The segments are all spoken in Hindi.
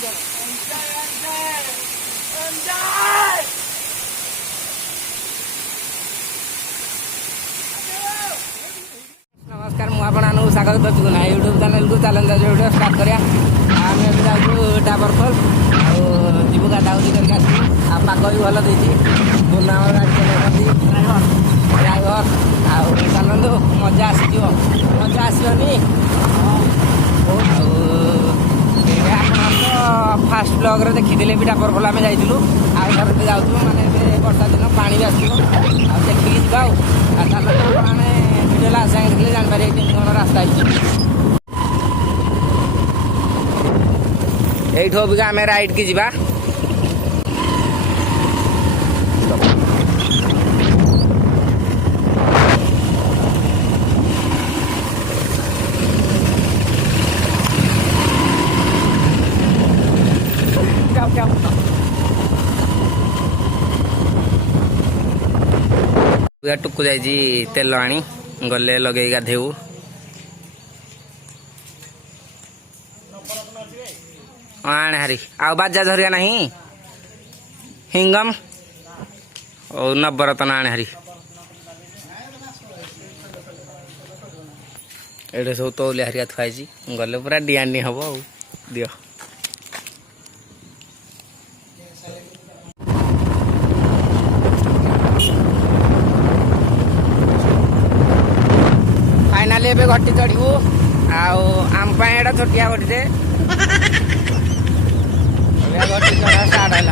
नमस्कार मुझे स्वागत करना यूट्यूब चैनल को चैलेंज वीडियो स्टार्ट करा आम जाऊँ डाबरखोल आबू गाधागुधी करके आसू पाग भी भल देती बुना गाड़ी चलाती ड्राइवर चलतु मजा आसज मजा आसनी फास्ट ब्लॉग रे देखी भी डाबरखोल आम जाइलु आउ घर जाऊँ माने वर्षा दिन पानी भी आसो देखिकी जाओ चलते मैंने भिडियो लास्ट जाए देखिए जानपारे केमती कौन रास्ता यू अबिका आम राइड की जीवा टुकु जाइए तेल आनी गले लगे गाधेबू आने हारी आ बाजा धरिया नहीं हिंगम और नवरत्न आने हारी ये सब तौलिया हरिया थुआई गले पूरा डिआनी हम दियो फाइनाली एबे घटी चढ़ू आम एटा छोटिया घटीटे घटी चढ़ा स्टार्ट है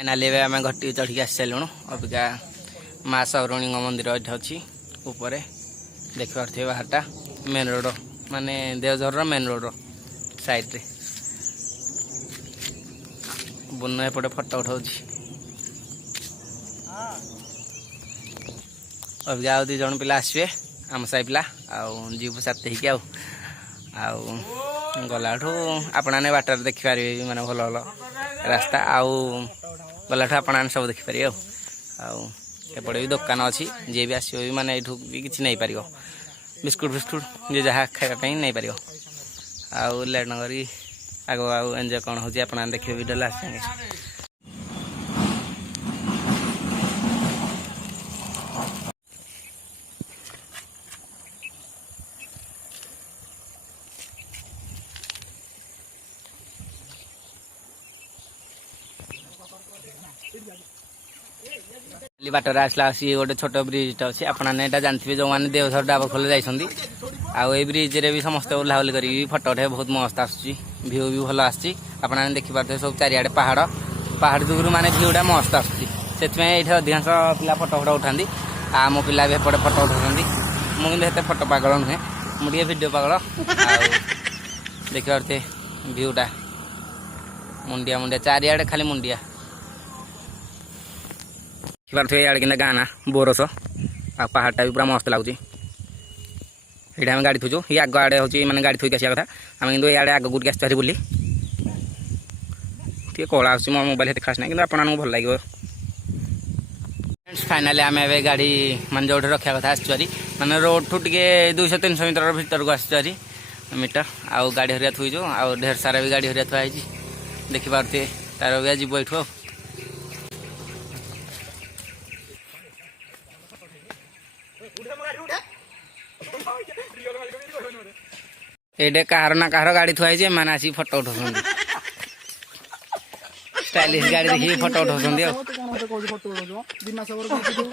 फाइनाली आम घटी चढ़ी आसी सारूँ अबिका माँ सौरणी मंदिर ये अच्छी ऊपर देख पारे बाहरटा मेन रोड माने देवझर मेन रोड साइड रे बुन एपटे फटो उठाऊ अबिका आउ 2 जन पिला आसवे आम साई पिला जीव साथ गला आपने बाटर देखिपारे माने भल भल रास्ता आउ गला आपने सब देखिपारे एपटे भी दुकान अच्छी जी भी आसो भी माने यू भी किसी नहीं पार बिस्कुट फिस्कुट जी जहाँ खावाई नहीं पार आउ लेट न करी आग आउ एंजॉय कौन हो देखिए वीडियो लास्ट जाए बाटर आसला सी गोटे छोट ब्रिज अच्छी आपने जानते जो मैंने देवझर डाबरखोल जाइए आई ब्रिज रे भी समस्त ओह्लाओह्ली कर फटो उठे बहुत मस्त आसूँ भ्यू भी भल आपने देखिपे सब चारिआडे पहाड़ पहाड़ जुगुर माने भ्यूटा मस्त आसूँ से अधिकांश पिला फटो फटो उठाती आम पिला भी एपटे फटो उठाती मुझे फटो पागल नुहे मुझे वीडियो पागल देखिए भ्यूटा मुंडिया मुंडिया चारिआडे खाली मुंडिया इे कि गाना बोरस आ पहाड़टा भी पूरा मस्त लगुच ये आम गाड़ी थुचु ये आग आड़े हूँ मैंने गाड़ी थुक आसा कथा आम कि इे आग गुट आसू बुली टे कला आस मो मोबाइल खास ना कि आपको भल लगे फाइनाली आम ए गाड़ी मान जो रखा कथा आसुरी मैंने रोड ठू टे 200-300 मीटर भर को आसुरी मीटर आउ गाड़ी हरिया थुईचु आउ ढेर सारा भी गाड़ी हरिया थुआई देखिपे तार भी जीव यू ये कहार ना कहार गाड़ी थुआई मैंने आसी फटो उठा स्टाइलिश गाड़ी देखिए फटो उठा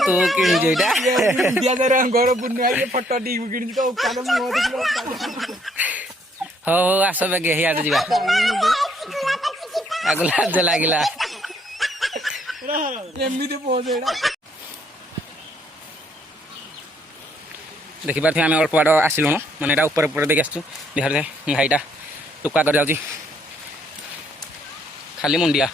तू कि हो आस बेगे हियाड़े जा आग लाज लगिला देखिपारे आम अल्प बाड़ आसलुण मैंने ऊपर ऊपर देखिए आसू बिहार घाईटा टुका कर जाऊँ खाली मुंडिया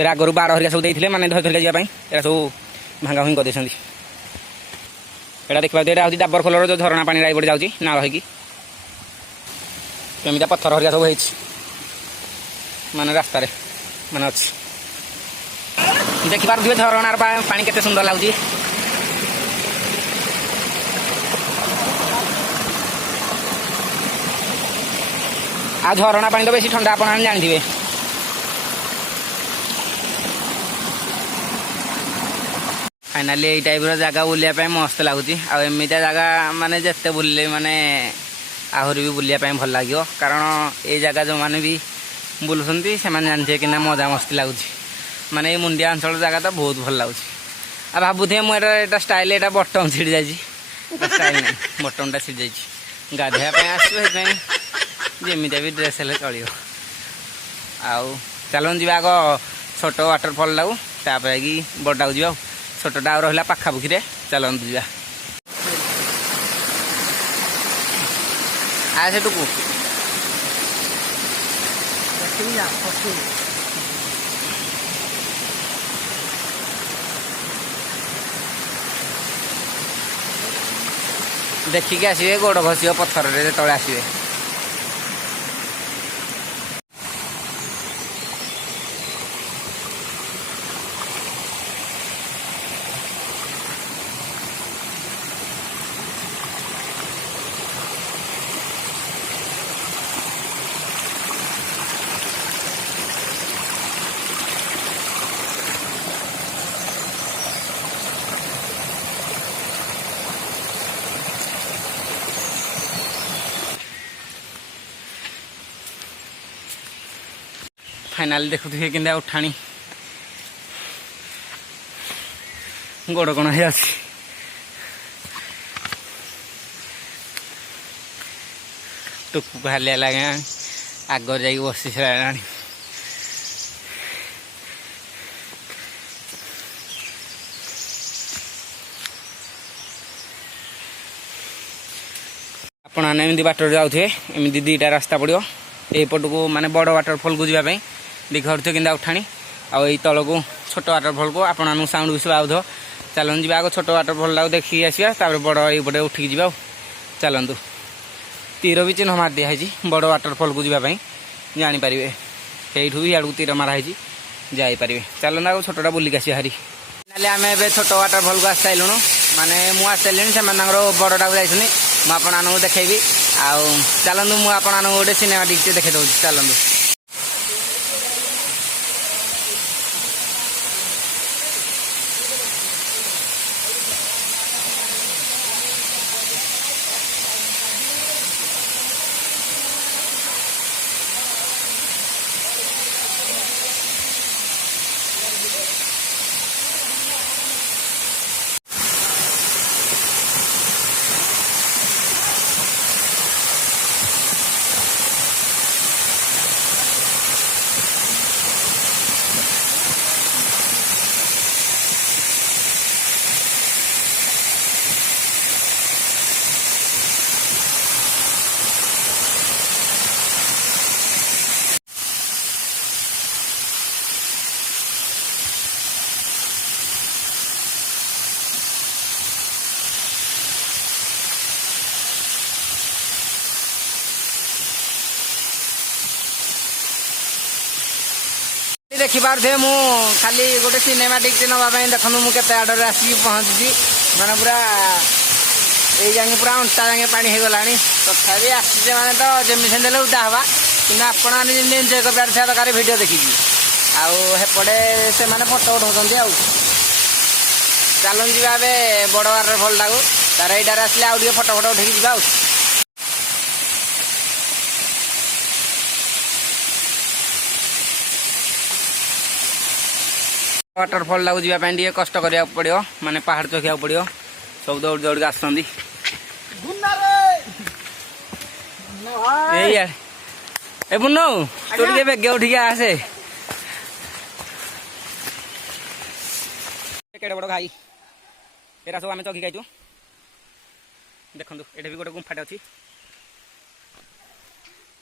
ଏରା ଆଗରୁ ବାଡ଼ ହରିକା ସବୁ ଦେଇଥିଲେ ମାନେ ଧରି ଧରିକା ଯିବା ପାଇଁ ଏରା ସବୁ ଭାଙ୍ଗା ଭୁଙ୍ଗି କରିଦେଇଛନ୍ତି। ଏଇଟା ଦେଖିବାକୁ ଏଇଟା ହେଉଛି ଡାବର ଖୋଲର ଯେଉଁ ଝରଣା ପାଣି ଏପଟେ ଯାଉଛି ନାଳ ହେଇକି କେମିତିଆ ପଥର ହରିକା ସବୁ ହେଇଛି ମାନେ ରାସ୍ତାରେ ମାନେ ଅଛି। ଦେଖିପାରୁଥିବେ ଝରଣାର ପାଣି କେତେ ସୁନ୍ଦର ଲାଗୁଛି। ଆଉ ଝରଣା ପାଣି ତ ବେଶୀ ଥଣ୍ଡା ଆପଣମାନେ ଜାଣିଥିବେ। ଫାଇନାଲି ଏଇ ଟାଇପ୍ର ଜାଗା ବୁଲିବା ପାଇଁ ମସ୍ତ ଲାଗୁଛି। ଆଉ ଏମିତିଆ ଜାଗା ମାନେ ଯେତେ ବୁଲିଲେ ମାନେ ଆହୁରି ବି ବୁଲିବା ପାଇଁ ଭଲ ଲାଗିବ। କାରଣ ଏଇ ଜାଗା ଯେଉଁମାନେ ବି ବୁଲୁଛନ୍ତି ସେମାନେ ଜାଣିଥିବେ କିନା ମଜାମସ୍ତି ଲାଗୁଛି। ମାନେ ଏଇ ମୁଣ୍ଡିଆ ଅଞ୍ଚଳ ଜାଗା ତ ବହୁତ ଭଲ ଲାଗୁଛି। ଆଉ ଭାବୁଥିବେ ମୁଁ ଏଇଟା ଷ୍ଟାଇଲ୍ ଏଇଟା ବଟମ୍ ଛିଡ଼ି ଯାଇଛି। ଷ୍ଟାଇଲ୍ ନାହିଁ, ବଟମ୍ଟା ଛିଡ଼ି ଯାଇଛି। ଗାଧୋଇବା ପାଇଁ ଆସିବ ସେଥିପାଇଁ ଯେମିତିଆ ବି ଡ୍ରେସ୍ ହେଲେ ଚଳିବ। ଆଉ ଚାଲନ୍ତୁ ଯିବା ଆଗ ଛୋଟ ୱାଟରଫଲ୍ ଟାକୁ ତାପରେ ଯାଇକି ବଡ଼ଟାକୁ ଯିବା। ଆଉ ଛୋଟଟା ଆଉ ରହିଲା ପାଖାପାଖିରେ, ଚାଲନ୍ତୁ ଯିବା। ସେଠୁକୁ ଦେଖିକି ଆସିବେ, ଗୋଡ଼ ଘଷିବ ପଥରରେ ଯେତେବେଳେ ଆସିବେ। फाइनाल देखुए कि उठाणी गोड़ कण है टुकु हालिया लगे आगर जा बसी सारा आपण मैंने बाटर जाऊे एमती दीटा रास्ता पड़ो यपट को माने बड़ वाटरफल को जावाई देखुए कि उठाणी आई तल को छोट वाटरफल को आपण साउंड भी सुबह चलते जी आग छोट वाटरफल देखिए आसवा बड़ ये उठिक जा चलतु तीर भी चिन्ह मार दिखाई बड़ वाटरफल को जावाई जापर यू भी आड़ तीर माराई जापरें चलते आगे छोटा बुलिक आस हारी ना आम ए छोट वाटरफल को आस सारूँ माने मुझे से बड़टा को जाइए मुझे देखी चलतु मुझे गोटे सिनेमाटिक देखी दूँ चलतु देखिपे मु खाली गोटे सिनेमाटिक नापी देखो मुझे आडर आसिक पहुँची मैंने पूरा ये जाए पूरा अंटा जाए पानी हो गला तथापि आसी मैंने तो जमी से उदा हवा कि आपण मैंने जमी एंजय कर दरकार भिड देखी आपटे से मैंने फटो उठाऊँ आ चलूँ जा बड़ वाटरफल टाक तार यटार आसले आउ फटो फटो उठे जा वाटरफल टाक जावाई कष्ट करा पड़ो माने पहाड़ चखिया पड़ो सब दौड़ दौड़ के आसुँच बुनो तू बेगे उठिक आसे केड़े बड़ खाई एरा सब आम चखी खाई देखु ये भी गोटे गुंफाटे अच्छी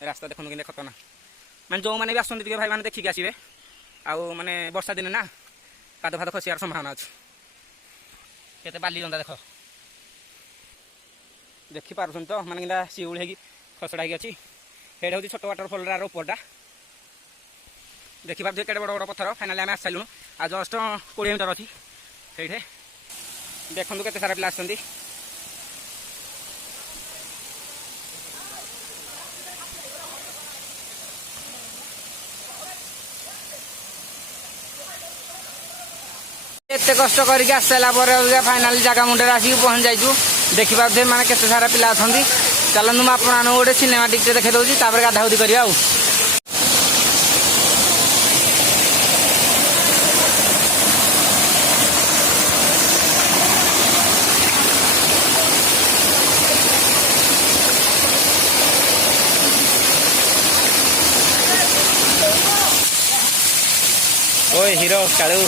रास्ता देखो कि खतरनाक माने जो मैंने भी आसते भाई मैंने देखिए आसवे ଆଉ ମାନେ ବର୍ଷା ଦିନେ ନା କାଦ ଫାଦ ଖସିବାର ସମ୍ଭାବନା ଅଛି। କେତେ ବାଲି ଜନ୍ଦା ଦେଖ, ଦେଖିପାରୁଛନ୍ତି ତ ମାନେ କେନ୍ତା ଶିଉଳି ହେଇକି ଖସଡ଼ା ହେଇକି ଅଛି। ସେଇଟା ହେଉଛି ଛୋଟ ୱାଟରଫଲର ଉପରଟା। ଦେଖିପାରୁଥିବେ କେତେ ବଡ଼ ବଡ଼ ପଥର। ଫାଇନାଲି ଆମେ ଆସିସାରିଲୁଣୁ। ଆଉ ଜଷ୍ଟ 20 ମିଟର ଅଛି ସେଇଠି। ଦେଖନ୍ତୁ କେତେ ସାରା ପିଲା ଆସୁଛନ୍ତି। ଏତେ କଷ୍ଟ କରିକି ଆସିସାରିଲା ପରେ ଫାଇନାଲି ଜାଗା ମୁଣ୍ଡରେ ଆସିକି ପହଞ୍ଚି ଯାଇଛୁ। ଦେଖିପାରୁଥିବେ ମାନେ କେତେ ସାରା ପିଲା ଅଛନ୍ତି। ଚାଲନ୍ତୁ ମୁଁ ଆପଣମାନଙ୍କୁ ଗୋଟେ ସିନେମାଟିକଟେ ଦେଖାଇ ଦେଉଛି, ତାପରେ ଗାଧାଗୁଧି କରିବା ଆଉ। ओए हीरो कालू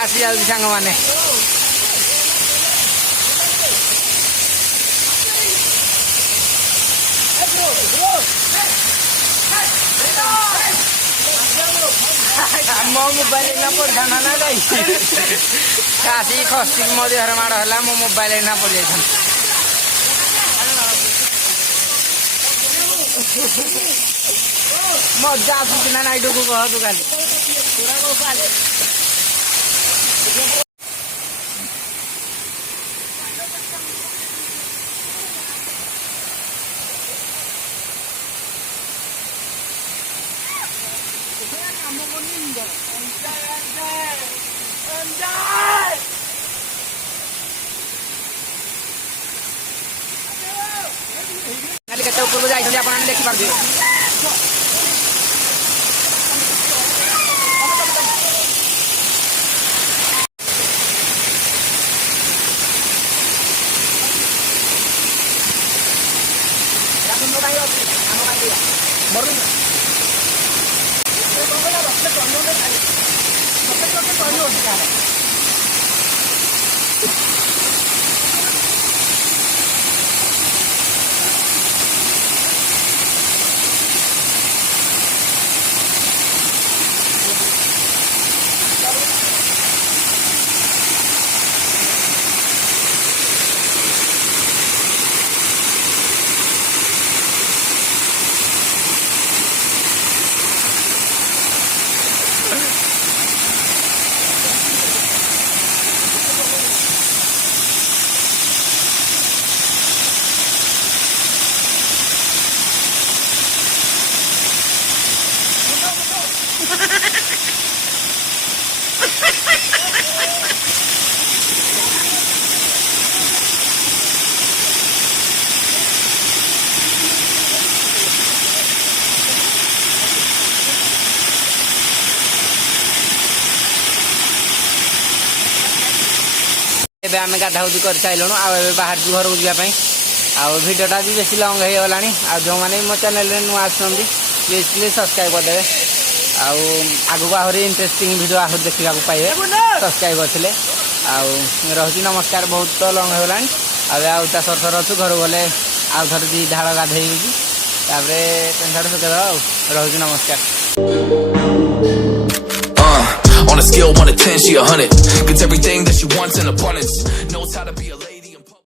आसी जाऊँ सांग मैंने मो मोबाइल ना पड़ा ना काशी खसी मो देहर माड़ है मो मोबाइल ना पड़ जाए मजा आसूना नाइट को कह तू खाली केते ऊपर जाइछन आपन देखि पारबे ଏବେ ଆମେ ଗାଧାଗୁଧି କରିସାରିଲୁଣୁ ଆଉ ଏବେ ବାହାରିଛୁ ଘରକୁ ଯିବା ପାଇଁ। ଆଉ ଭିଡ଼ିଓଟା ବି ବେଶୀ ଲଙ୍ଗ୍ ହେଇଗଲାଣି। ଆଉ ଯେଉଁମାନେ ମୋ ଚ୍ୟାନେଲରେ ନୂଆ ଆସୁଛନ୍ତି ପ୍ଲିଜ୍ ସବସ୍କ୍ରାଇବ୍ କରିଦେବେ। ଆଉ ଆଗକୁ ଆହୁରି ଇଣ୍ଟରେଷ୍ଟିଂ ଭିଡ଼ିଓ ଆହୁରି ଦେଖିବାକୁ ପାଇବେ ସବସ୍କ୍ରାଇବ୍ କରିଥିଲେ। ଆଉ ରହୁଛି ନମସ୍କାର। ବହୁତ ତ ଲଙ୍ଗ୍ ହେଇଗଲାଣି। ଆଉ ତା ସର ଅଛୁ ଘରକୁ ଗଲେ ଆଉ ଥରେ ଦୁଇ ଢାଳ ଗାଧେଇବି ତାପରେ ପେଣ୍ଟ ସାର୍ଟ ଶୁଖେଇଦେବା। ଆଉ ରହୁଛି ନମସ୍କାର। On a scale 1 to 10, she 100. Gets everything that she wants in abundance. Knows how to be a lady.